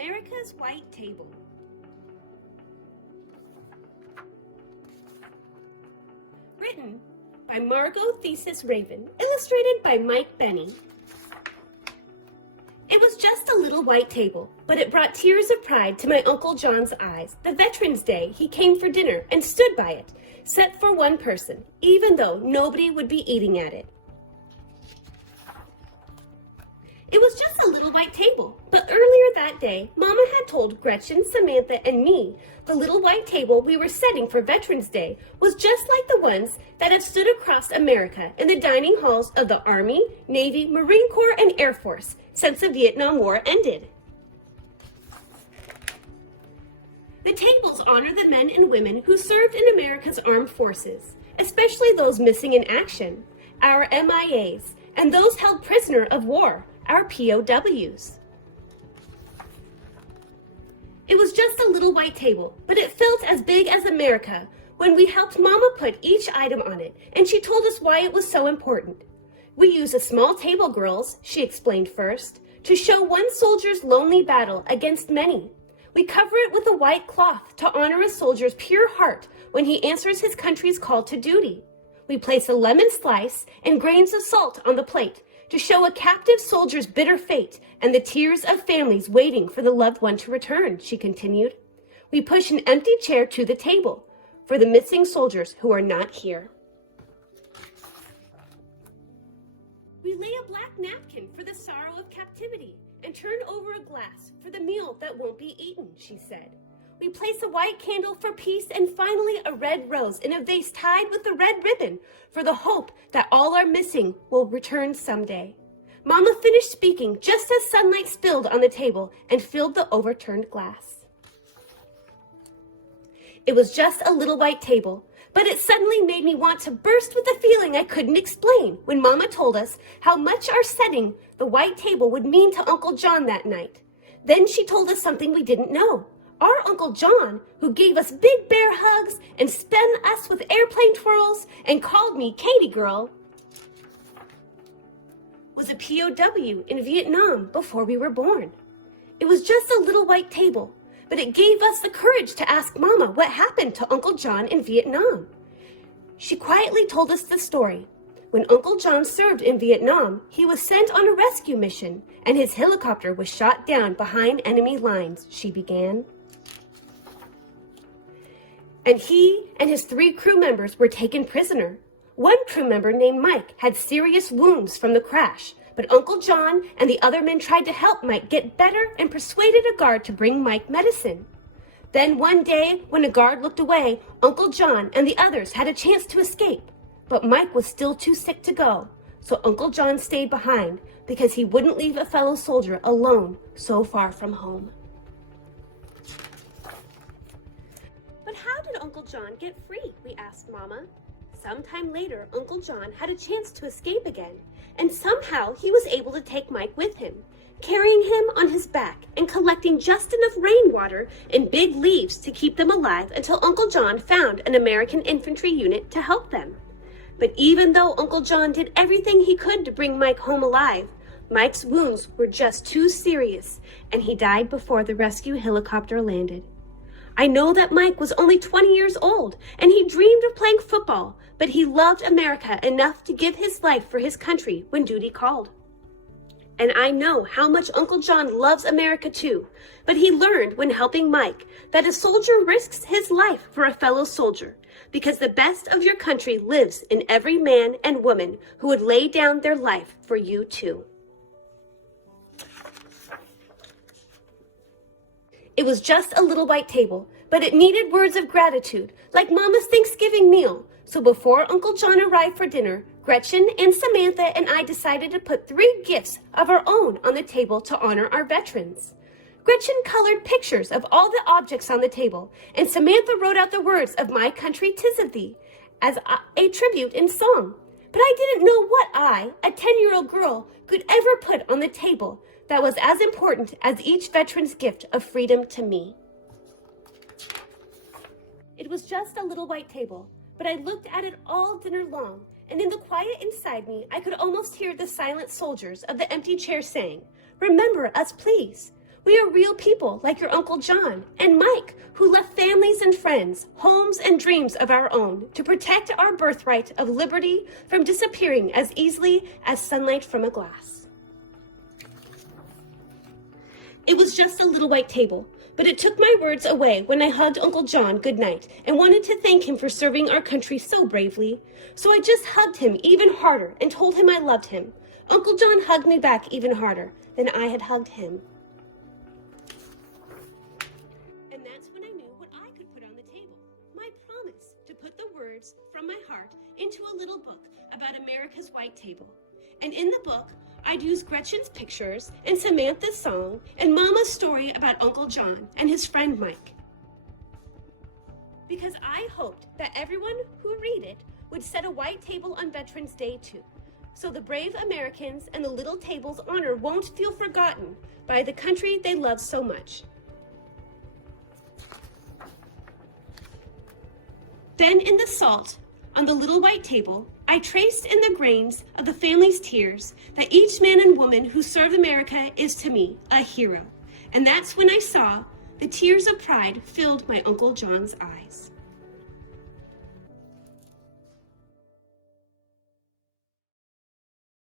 America's White Table. Written by Margot, Theis, Raven, illustrated by Mike Benny. It was just a little white table, but it brought tears of pride to my Uncle John's eyes. The Veterans Day, he came for dinner and stood by it, set for one person, even though nobody would be eating at it. It was just a little white table, but earlier that day, Mama had told Gretchen, Samantha, and me the little white table we were setting for Veterans Day was just like the ones that had stood across America in the dining halls of the Army, Navy, Marine Corps, and Air Force since the Vietnam War ended. The tables honor the men and women who served in America's armed forces, especially those missing in action, our MIAs, and those held prisoner of war, our POWs. It was just a little white table, but it felt as big as America when we helped Mama put each item on it, and she told us why it was so important. We use a small table, girls, she explained first, to show one soldier's lonely battle against many. We cover it with a white cloth to honor a soldier's pure heart when he answers his country's call to duty. We place a lemon slice and grains of salt on the plate to show a captive soldier's bitter fate and the tears of families waiting for the loved one to return, she continued. We push an empty chair to the table for the missing soldiers who are not here. We lay a black napkin for the sorrow of captivity and turn over a glass for the meal that won't be eaten, she said. We place a white candle for peace and finally a red rose in a vase tied with a red ribbon for the hope that all our missing will return someday. Mama finished speaking just as sunlight spilled on the table and filled the overturned glass. It was just a little white table, but it suddenly made me want to burst with a feeling I couldn't explain when Mama told us how much our setting the white table would mean to Uncle John that night. Then she told us something we didn't know. Our Uncle John, who gave us big bear hugs and spun us with airplane twirls and called me Katie Girl, was a POW in Vietnam before we were born. It was just a little white table, but it gave us the courage to ask Mama what happened to Uncle John in Vietnam. She quietly told us the story. When Uncle John served in Vietnam, he was sent on a rescue mission, and his helicopter was shot down behind enemy lines, she began. And he and his 3 crew members were taken prisoner. One crew member named Mike had serious wounds from the crash, but Uncle John and the other men tried to help Mike get better and persuaded a guard to bring Mike medicine. Then one day, when a guard looked away, Uncle John and the others had a chance to escape. But Mike was still too sick to go, so Uncle John stayed behind because he wouldn't leave a fellow soldier alone so far from home. But how did Uncle John get free? We asked Mama. Sometime later, Uncle John had a chance to escape again, and somehow he was able to take Mike with him, carrying him on his back and collecting just enough rainwater and big leaves to keep them alive until Uncle John found an American infantry unit to help them. But even though Uncle John did everything he could to bring Mike home alive, Mike's wounds were just too serious, and he died before the rescue helicopter landed. I know that Mike was only 20 years old, and he dreamed of playing football, but he loved America enough to give his life for his country when duty called. And I know how much Uncle John loves America too, but he learned when helping Mike that a soldier risks his life for a fellow soldier, because the best of your country lives in every man and woman who would lay down their life for you too. It was just a little white table, but it needed words of gratitude, like Mama's Thanksgiving meal. So before Uncle John arrived for dinner, Gretchen and Samantha and I decided to put 3 gifts of our own on the table to honor our veterans. Gretchen colored pictures of all the objects on the table, and Samantha wrote out the words of My Country 'Tis of Thee as a tribute in song. But I didn't know what I, a 10-year-old girl, could ever put on the table that was as important as each veteran's gift of freedom to me. It was just a little white table, but I looked at it all dinner long, and in the quiet inside me, I could almost hear the silent soldiers of the empty chair saying, "Remember us, please." We are real people like your Uncle John and Mike, who left families and friends, homes and dreams of our own to protect our birthright of liberty from disappearing as easily as sunlight from a glass. It was just a little white table, but it took my words away when I hugged Uncle John goodnight and wanted to thank him for serving our country so bravely. So I just hugged him even harder and told him I loved him. Uncle John hugged me back even harder than I had hugged him. And that's when I knew what I could put on the table. My promise to put the words from my heart into a little book about America's white table. And in the book, I'd use Gretchen's pictures and Samantha's song and Mama's story about Uncle John and his friend Mike. Because I hoped that everyone who read it would set a white table on Veterans Day too, so the brave Americans and the little table's honor won't feel forgotten by the country they love so much. Then in the salt on the little white table, I traced in the grains of the family's tears that each man and woman who served America is to me a hero. And that's when I saw the tears of pride filled my Uncle John's eyes.